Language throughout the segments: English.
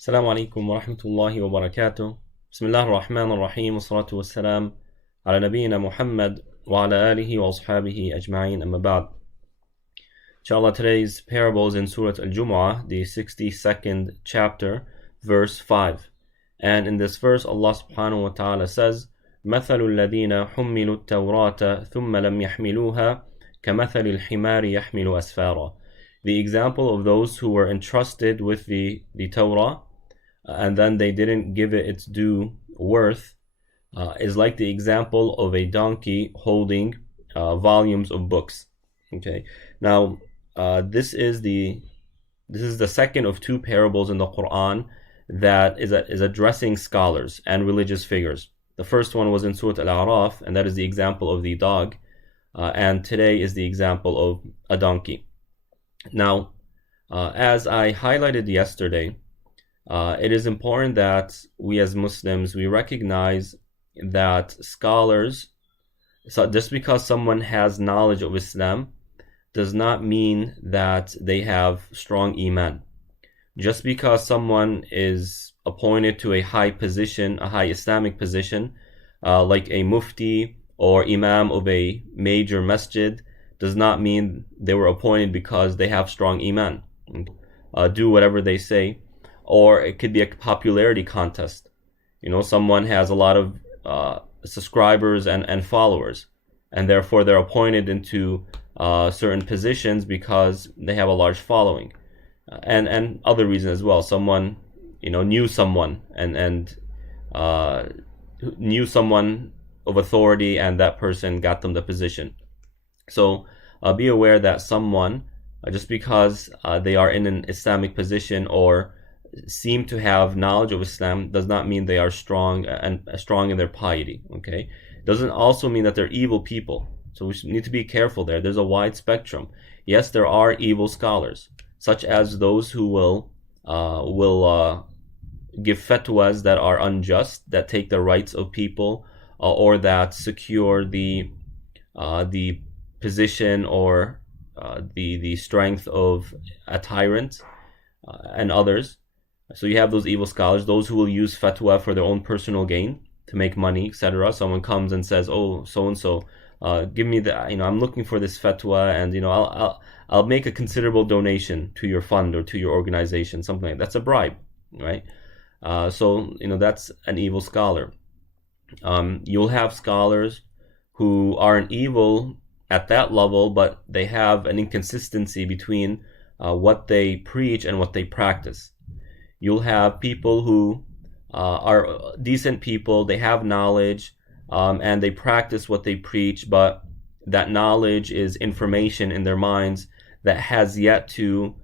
السلام عليكم ورحمة الله وبركاته. بسم الله الرحمن الرحيم والصلاة والسلام على نبينا محمد وعلى آله وأصحابه أجمعين أما بعد. Inshallah, today's parable is in Surah Al-Jumu'ah, the 62nd chapter, verse 5. And in this verse, Allah subhanahu wa ta'ala says, مَثَلُ الَّذِينَ حُمِّلُوا التَّوْرَاةَ ثُمَّ لَمْ يَحْمِلُوهَا كَمَثَلِ الْحِمَارِ يَحْمِلُ أَسْفَارًا. The example of those who were entrusted with the Torah, and then they didn't give it its due worth, is like the example of a donkey holding volumes of books. Okay, now this is the second of two parables in the Quran that is addressing scholars and religious figures. The first one was in Surah Al-A'raf, and that is the example of the dog, and today is the example of a donkey. Now, as I highlighted yesterday, it is important that we as Muslims, we recognize that scholars, so just because someone has knowledge of Islam does not mean that they have strong iman. Just because someone is appointed to a high position, a high Islamic position, like a mufti or imam of a major masjid, does not mean they were appointed because they have strong iman. Do whatever they say. Or it could be a popularity contest. You know, someone has a lot of subscribers and followers, and therefore they're appointed into certain positions because they have a large following, and other reasons as well. Someone, knew someone and knew someone of authority, and that person got them the position. So be aware that someone, just because they are in an Islamic position or seem to have knowledge of Islam, does not mean they are strong in their piety. Okay, doesn't also mean that they're evil people. So we need to be careful there. There's a wide spectrum. Yes, there are evil scholars, such as those who will give fatwas that are unjust, that take the rights of people, or that secure the position or the strength of a tyrant, and others. So you have those evil scholars, those who will use fatwa for their own personal gain, to make money, etc. Someone comes and says, "Oh, so and so, give me the, I'm looking for this fatwa, and I'll make a considerable donation to your fund or to your organization," something like that. That's a bribe, right? So that's an evil scholar. You'll have scholars who aren't evil at that level, but they have an inconsistency between what they preach and what they practice. You'll have people who are decent people, they have knowledge, and they practice what they preach, but that knowledge is information in their minds that has yet to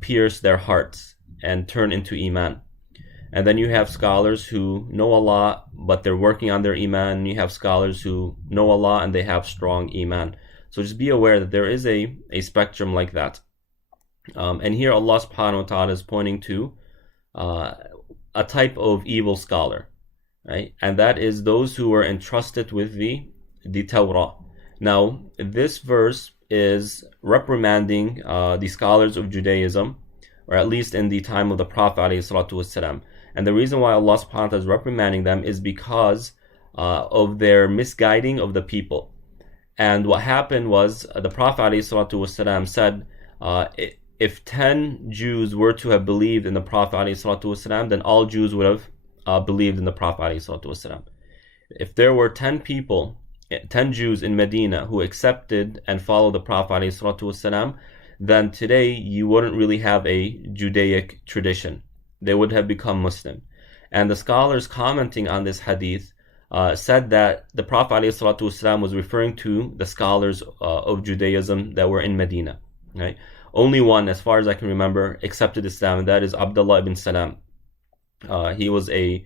pierce their hearts and turn into iman. And then you have scholars who know a lot, but they're working on their iman. And you have scholars who know a lot and they have strong iman. So just be aware that there is a spectrum like that. And here Allah subhanahu wa ta'ala is pointing to a type of evil scholar, right? And that is those who were entrusted with the Torah. Now, this verse is reprimanding the scholars of Judaism, or at least in the time of the Prophet ﷺ. And the reason why Allah subhanahu wa ta'ala is reprimanding them is because of their misguiding of the people. And what happened was the Prophet ﷺ said, if 10 Jews were to have believed in the Prophet ﷺ, then all Jews would have believed in the Prophet ﷺ. If there were 10 Jews in Medina who accepted and followed the Prophet ﷺ, then today you wouldn't really have a Judaic tradition. They would have become Muslim. And the scholars commenting on this hadith said that the Prophet ﷺ was referring to the scholars of Judaism that were in Medina, right? Only one, as far as I can remember, accepted Islam, and that is Abdullah ibn Salam. He was a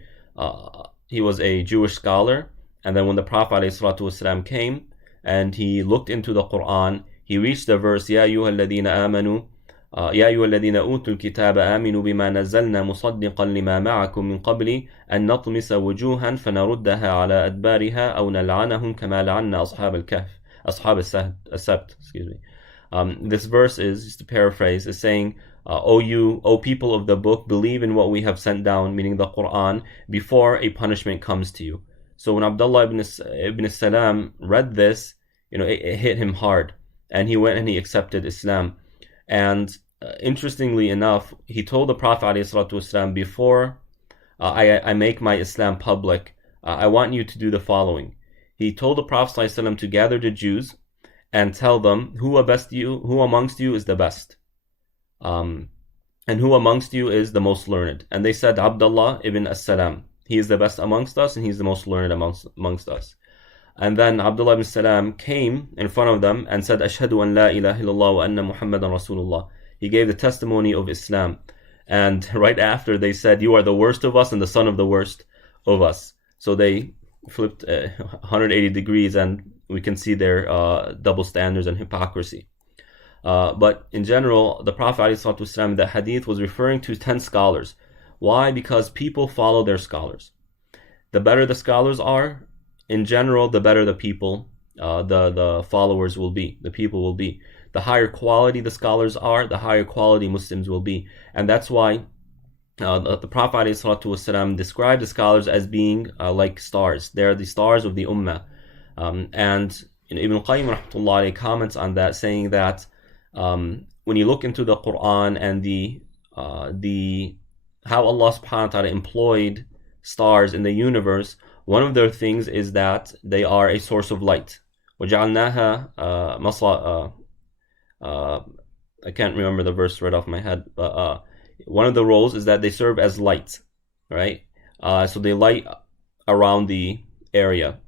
Jewish scholar, and then when the Prophet ﷺ came and he looked into the Quran, he reached the verse, "Ya ayyuha alladhina amanu, ya ayyuha alladhina utul kitaba aminu bima nazzalna musaddiqan lima ma'akum min qabli an natmisa wujuhan fanaruddaha ala adbariha aw nal'anahum kama la'anna ashab as-sabt." This verse is, just to paraphrase, is saying, O people of the book, believe in what we have sent down, meaning the Quran, before a punishment comes to you. So when Abdullah ibn Salam read this, it hit him hard, and he went and he accepted Islam. And interestingly enough, he told the Prophet ﷺ, before I make my Islam public, I want you to do the following. He told the Prophet ﷺ to gather the Jews and tell them who amongst you is the best, and who amongst you is the most learned. And they said, Abdullah ibn as-Salam, he is the best amongst us and he's the most learned amongst us. And then Abdullah ibn Salam came in front of them and said, Ashhadu an la ilaha illallah wa anna Muhammadan Rasulullah. He gave the testimony of Islam. And right after they said, you are the worst of us and the son of the worst of us. So they flipped 180 degrees, and we can see their double standards and hypocrisy. But in general, the Prophet ﷺ, the hadith was referring to 10 scholars. Why? Because people follow their scholars. The better the scholars are, in general, the better the people, the followers will be, the people will be. The higher quality the scholars are, the higher quality Muslims will be. And that's why the Prophet ﷺ described the scholars as being like stars. They are the stars of the Ummah. And Ibn Qayyim rahmatullahi comments on that, saying that when you look into the Quran and the how Allah subhanahu wa ta'ala employed stars in the universe, one of their things is that they are a source of light. وَجَعَلْنَاهَا I can't remember the verse right off my head, but one of the roles is that they serve as light, right? So they light around the area,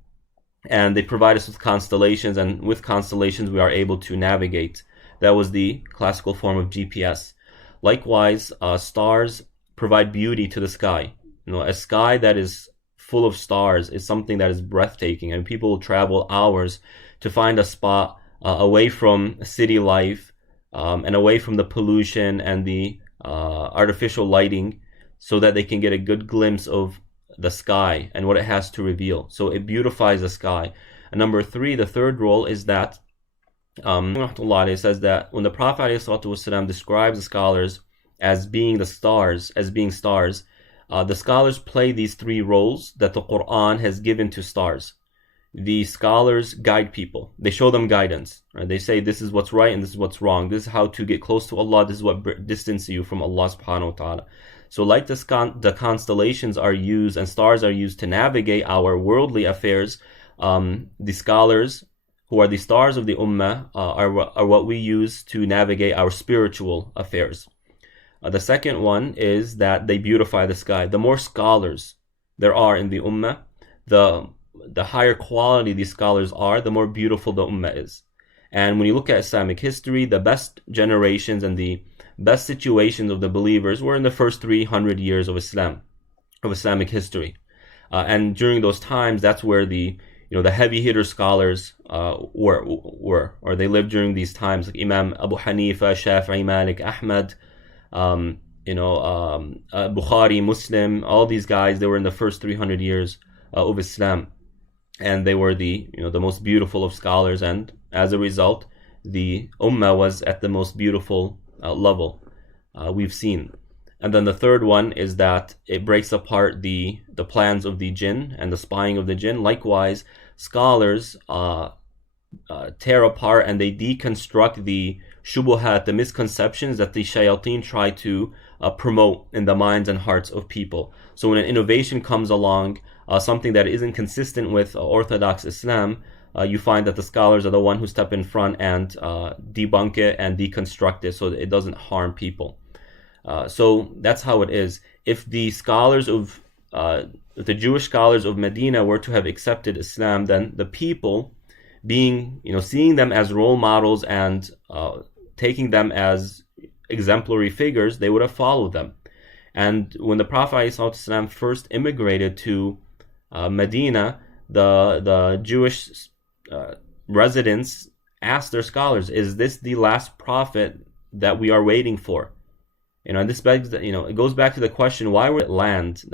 and they provide us with constellations, and with constellations we are able to navigate. That was the classical form of GPS. Likewise, stars provide beauty to the sky. A sky that is full of stars is something that is breathtaking, and people will travel hours to find a spot away from city life and away from the pollution and the artificial lighting, so that they can get a good glimpse of the sky and what it has to reveal. So it beautifies the sky. And number 3, the third role is that says that when the Prophet ﷺ describes the scholars as being stars, the scholars play these 3 roles that the Quran has given to stars. The scholars guide people. They show them guidance. Right? They say this is what's right and this is what's wrong. This is how to get close to Allah. This is what distances you from Allah subhanahu wa ta'ala. So like the constellations are used and stars are used to navigate our worldly affairs, the scholars, who are the stars of the Ummah, are what we use to navigate our spiritual affairs. The second one is that they beautify the sky. The more scholars there are in the Ummah, the higher quality these scholars are, the more beautiful the Ummah is. And when you look at Islamic history, the best generations and the best situations of the believers were in the first 300 years of Islamic history. And during those times, that's where the heavy hitter scholars were, or they lived during these times, like Imam Abu Hanifa, Shafi'i, Malik, Ahmad, Bukhari, Muslim, all these guys, they were in the first 300 years of Islam. And they were the most beautiful of scholars, and as a result, the Ummah was at the most beautiful level we've seen. And then the third one is that it breaks apart the plans of the jinn and the spying of the jinn. Likewise, scholars tear apart and they deconstruct the shubuhat, the misconceptions that the shayateen try to promote in the minds and hearts of people. So when an innovation comes along, something that isn't consistent with Orthodox Islam, you find that the scholars are the one who step in front and debunk it and deconstruct it so that it doesn't harm people. So that's how it is. If the scholars of the Jewish scholars of Medina were to have accepted Islam, then the people, seeing them as role models and taking them as exemplary figures, they would have followed them. And when the Prophet ﷺ first immigrated to Medina, the Jewish residents asked their scholars, "Is this the last prophet that we are waiting for?" And this begs, it goes back to the question: why would it land?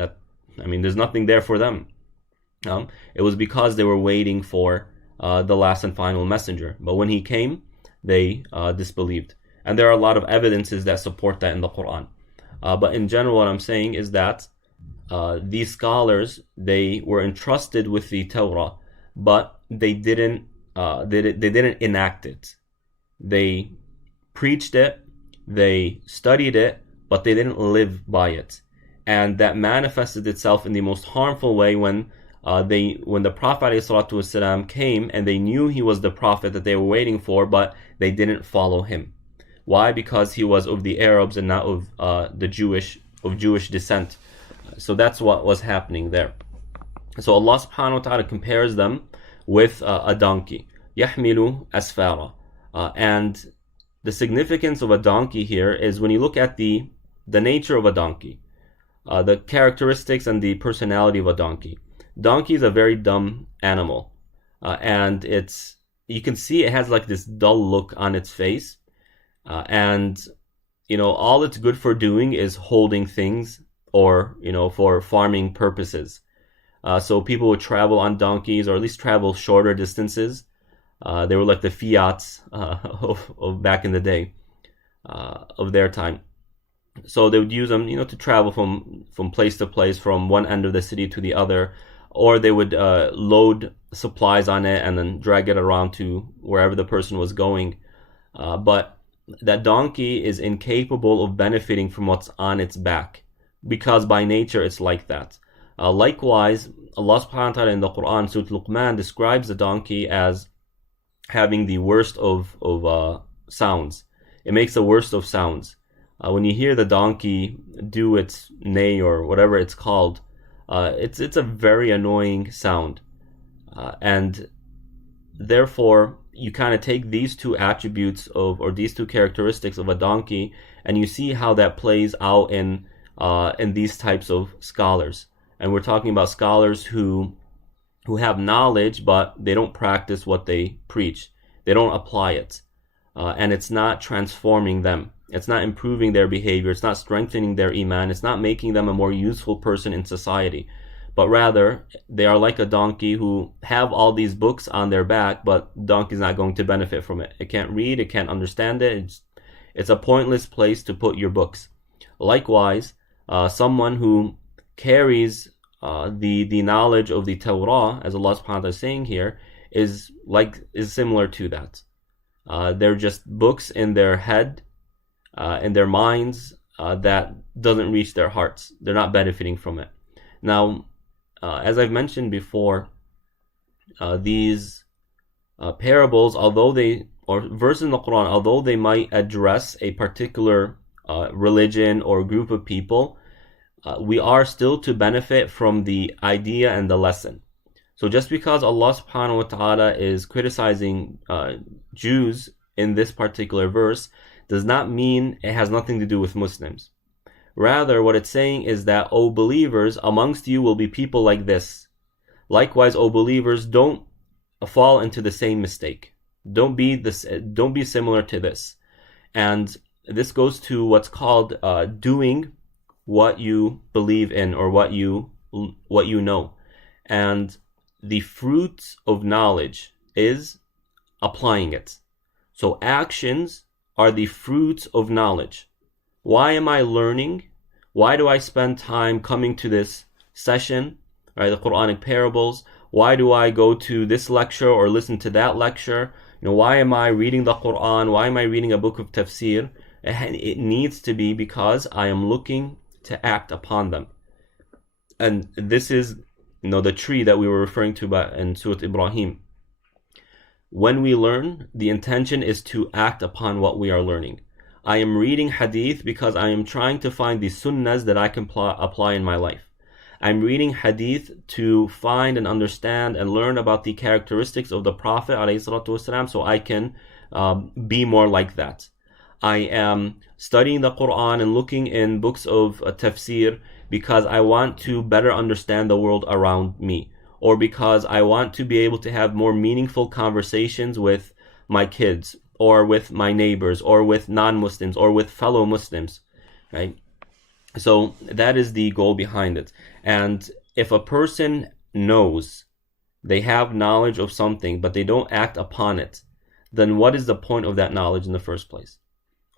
There's nothing there for them. It was because they were waiting for the last and final messenger. But when he came, they disbelieved. And there are a lot of evidences that support that in the Quran. But in general, what I'm saying is that these scholars, they were entrusted with the Torah, but they didn't enact it. They preached it, they studied it, but they didn't live by it. And that manifested itself in the most harmful way when the Prophet ﷺ came and they knew he was the Prophet that they were waiting for, but they didn't follow him. Why? Because he was of the Arabs and not of Jewish descent. So that's what was happening there. So Allah subhanahu wa ta'ala compares them with a donkey. يَحْمِلُ أَسْفَارًا. And the significance of a donkey here is when you look at the nature of a donkey, the characteristics and the personality of a donkey. Donkey is a very dumb animal, and you can see it has like this dull look on its face, and all it's good for doing is holding things, or for farming purposes. So people would travel on donkeys, or at least travel shorter distances. They were like the Fiats of back in the day, of their time. So they would use them, to travel from place to place, from one end of the city to the other, or they would load supplies on it and then drag it around to wherever the person was going. But that donkey is incapable of benefiting from what's on its back, because by nature it's like that. Likewise, Allah subhanahu wa ta'ala in the Quran, Surah Luqman, describes the donkey as having the worst of sounds. It makes the worst of sounds. When you hear the donkey do its neigh or whatever it's called, it's a very annoying sound. And therefore, you kind of take these two attributes or these two characteristics of a donkey, and you see how that plays out in these types of scholars. And we're talking about scholars who have knowledge, but they don't practice what they preach. They don't apply it. And it's not transforming them. It's not improving their behavior. It's not strengthening their iman. It's not making them a more useful person in society. But rather, they are like a donkey who have all these books on their back, but the donkey's not going to benefit from it. It can't read. It can't understand it. It's a pointless place to put your books. Likewise, someone who carries the knowledge of the Torah, as Allah subhanahu wa ta'ala is saying here, is similar to that. They're just books in their head, in their minds, that doesn't reach their hearts. They're not benefiting from it. Now, as I've mentioned before, these parables, verses in the Quran, although they might address a particular religion or group of people, we are still to benefit from the idea and the lesson. So just because Allah subhanahu wa ta'ala is criticizing Jews in this particular verse does not mean it has nothing to do with Muslims. Rather, what it's saying is that, O believers, amongst you will be people like this. Likewise, O believers, don't fall into the same mistake. Don't be similar to this. And this goes to what's called doing what you believe in, or what you know. And the fruit of knowledge is applying it. So actions are the fruits of knowledge. Why am I learning? Why do I spend time coming to this session, right? The Quranic parables. Why do I go to this lecture or listen to that lecture? Why am I reading the Quran? Why am I reading a book of tafsir? It needs to be because I am looking to act upon them. And this is, the tree that we were referring to in Surah Ibrahim. When we learn, the intention is to act upon what we are learning. I am reading hadith because I am trying to find the sunnahs that I can apply in my life. I'm reading hadith to find and understand and learn about the characteristics of the Prophet ﷺ, so I can be more like that. I am studying the Quran and looking in books of tafsir because I want to better understand the world around me, or because I want to be able to have more meaningful conversations with my kids, or with my neighbors, or with non-Muslims, or with fellow Muslims, right? So that is the goal behind it. And if a person knows, they have knowledge of something, but they don't act upon it, then what is the point of that knowledge in the first place?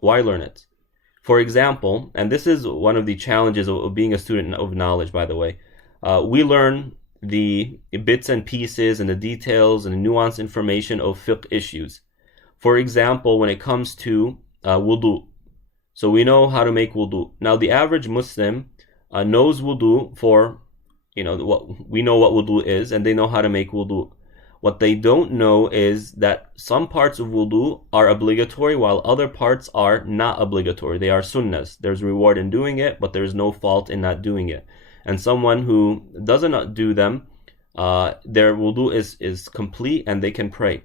Why learn it? For example, and this is one of the challenges of being a student of knowledge, by the way, we learn the bits and pieces and the details and the nuanced information of fiqh issues. For example, when it comes to wudu, so we know how to make wudu. Now, the average Muslim knows wudu for, we know what wudu is, and they know how to make wudu. What they don't know is that some parts of wudu are obligatory while other parts are not obligatory. They are sunnahs. There's reward in doing it, but there's no fault in not doing it. And someone who doesn't do them, their wudu is complete and they can pray.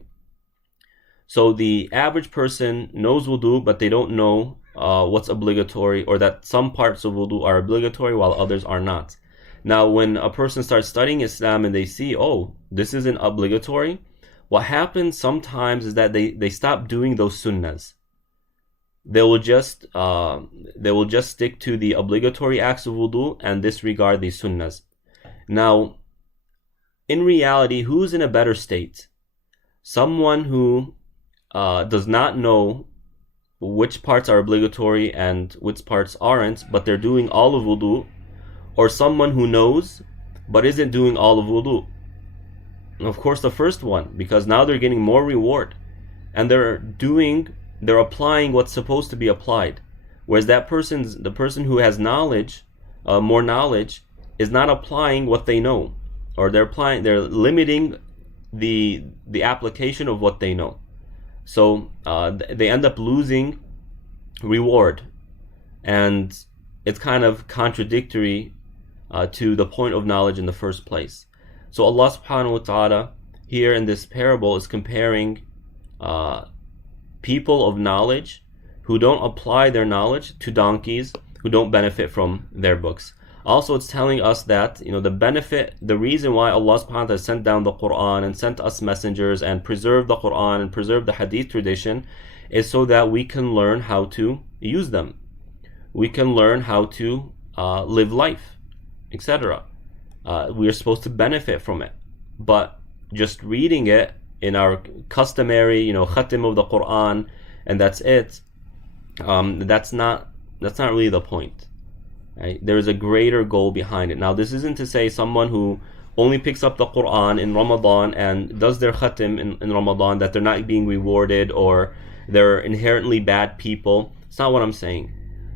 So the average person knows wudu, but they don't know what's obligatory, or that some parts of wudu are obligatory while others are not. Now, when a person starts studying Islam and they see, oh, this isn't obligatory, what happens sometimes is that they stop doing those sunnahs. They will just stick to the obligatory acts of wudu and disregard the sunnahs. Now, in reality, who's in a better state? Someone who does not know which parts are obligatory and which parts aren't, but they're doing all of wudu, or someone who knows but isn't doing all of wudu? And of course, the first one, because now they're getting more reward and they're applying what's supposed to be applied. Whereas the person who has knowledge, more knowledge, is not applying what they know, or they're limiting the application of what they know. So they end up losing reward, and it's kind of contradictory to the point of knowledge in the first place. So Allah subhanahu wa ta'ala here in this parable is comparing people of knowledge who don't apply their knowledge to donkeys who don't benefit from their books. Also, it's telling us that the reason why Allah subhanahu wa ta'ala sent down the Quran and sent us messengers and preserved the Quran and preserved the hadith tradition is so that we can learn how to use them. We can learn how to live life, etc. We are supposed to benefit from it. But just reading it in our customary, khatim of the Quran, and that's it, that's not really the point. Right? There is a greater goal behind it. Now, this isn't to say someone who only picks up the Quran in Ramadan and does their khatim in Ramadan that they're not being rewarded or they're inherently bad people. It's not what I'm saying.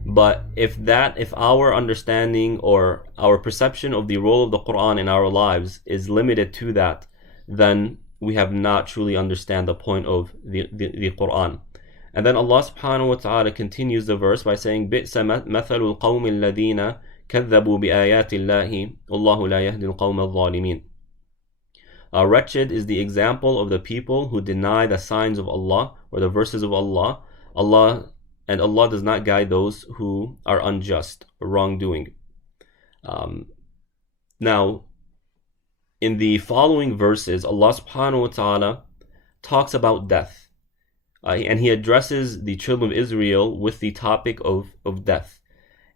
But if our understanding or our perception of the role of the Quran in our lives is limited to that, then we have not truly understand the point of the Quran. And then Allah subhanahu wa ta'ala continues the verse by saying, بِئْسَ مَثَلُ الْقَوْمِ الَّذِينَ كَذَّبُوا بِآيَاتِ اللَّهِ وَاللَّهُ لَا يَهْدِي الْقَوْمَ الظَّالِمِينَ. Wretched is the example of the people who deny the signs of Allah or the verses of Allah. And Allah does not guide those who are unjust or wrongdoing. Now, in the following verses, Allah subhanahu wa ta'ala talks about death. And He addresses the children of Israel with the topic of death.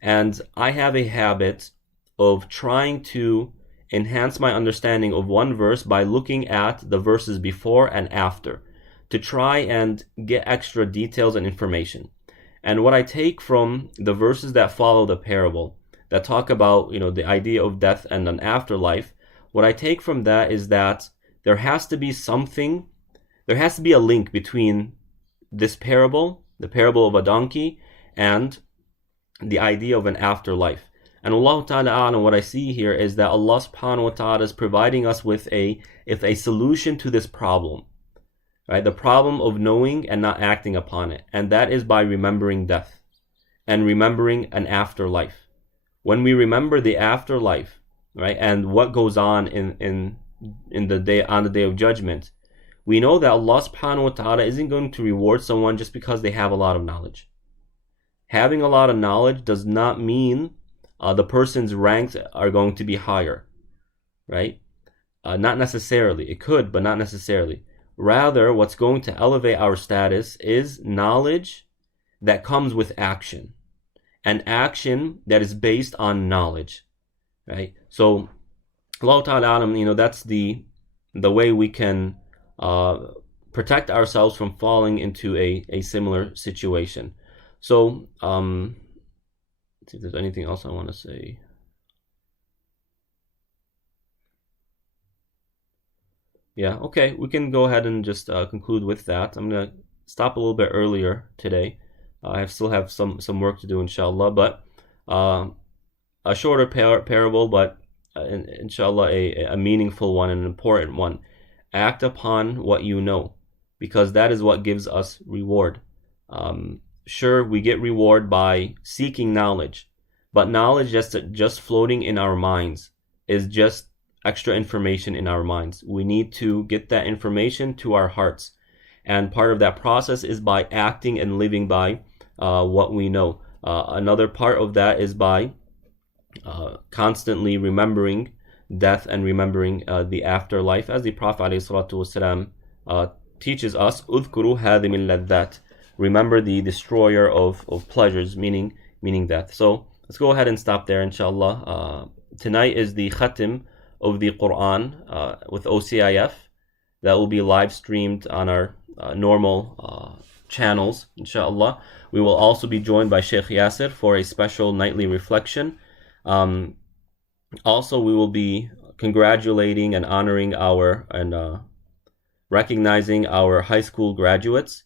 And I have a habit of trying to enhance my understanding of one verse by looking at the verses before and after to try and get extra details and information. And what I take from the verses that follow the parable, that talk about the idea of death and an afterlife, what I take from that is that there has to be a link between this parable, the parable of a donkey, and the idea of an afterlife. And Allah Ta'ala A'lam, what I see here is that Allah Subhanahu wa Ta'ala is providing us with a solution to this problem. Right? The problem of knowing and not acting upon it. And that is by remembering death and remembering an afterlife. When we remember the afterlife, right, and what goes on on the day of judgment, we know that Allah subhanahu wa ta'ala isn't going to reward someone just because they have a lot of knowledge. Having a lot of knowledge does not mean the person's ranks are going to be higher, right? Not necessarily. It could, but not necessarily. Rather, what's going to elevate our status is knowledge that comes with action, and action that is based on knowledge, right? So, Allah Ta'ala Alam, that's the way we can protect ourselves from falling into a similar situation. So, let's see if there's anything else I want to say. Yeah, okay, we can go ahead and just conclude with that. I'm gonna stop a little bit earlier today. I still have some work to do, inshallah, but a shorter parable, but inshallah a meaningful one, an important one. Act upon what you know, because that is what gives us reward. Sure, we get reward by seeking knowledge, but knowledge just floating in our minds is just extra information in our minds. We need to get that information to our hearts, and part of that process is by acting and living by what we know. Another part of that is by constantly remembering death and remembering the afterlife, as the Prophet ﷺ teaches us, "Udhkuru hadim al-ladhat." Remember the destroyer of pleasures, meaning death. So let's go ahead and stop there, inshallah. Tonight is the khatim of the Quran with OCIF. That will be live streamed on our normal channels, inshallah. We will also be joined by Sheikh Yasir for a special nightly reflection. Also, we will be congratulating and honoring and recognizing our high school graduates.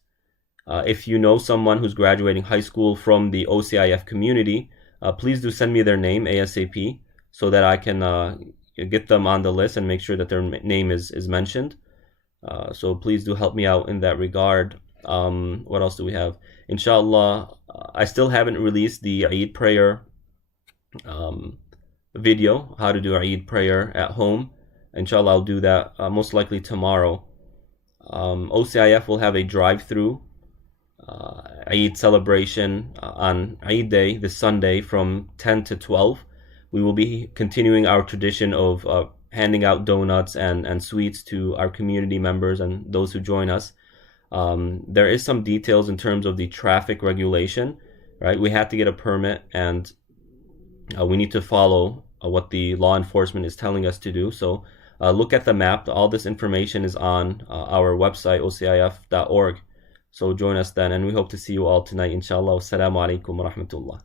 If you know someone who's graduating high school from the OCIF community, please do send me their name ASAP so that I can get them on the list and make sure that their name is mentioned. So please do help me out in that regard. What else do we have? Inshallah, I still haven't released the Eid prayer video, how to do Eid prayer at home. Inshallah, I'll do that most likely tomorrow. OCIF will have a drive-through Eid celebration on Eid Day, this Sunday, from 10 to 12. We will be continuing our tradition of handing out donuts and sweets to our community members and those who join us. There is some details in terms of the traffic regulation, right? We have to get a permit, and we need to follow what the law enforcement is telling us to do. So look at the map. All this information is on our website, ocif.org. So join us then, and we hope to see you all tonight, inshallah. Assalamu alaikum wa rahmatullah.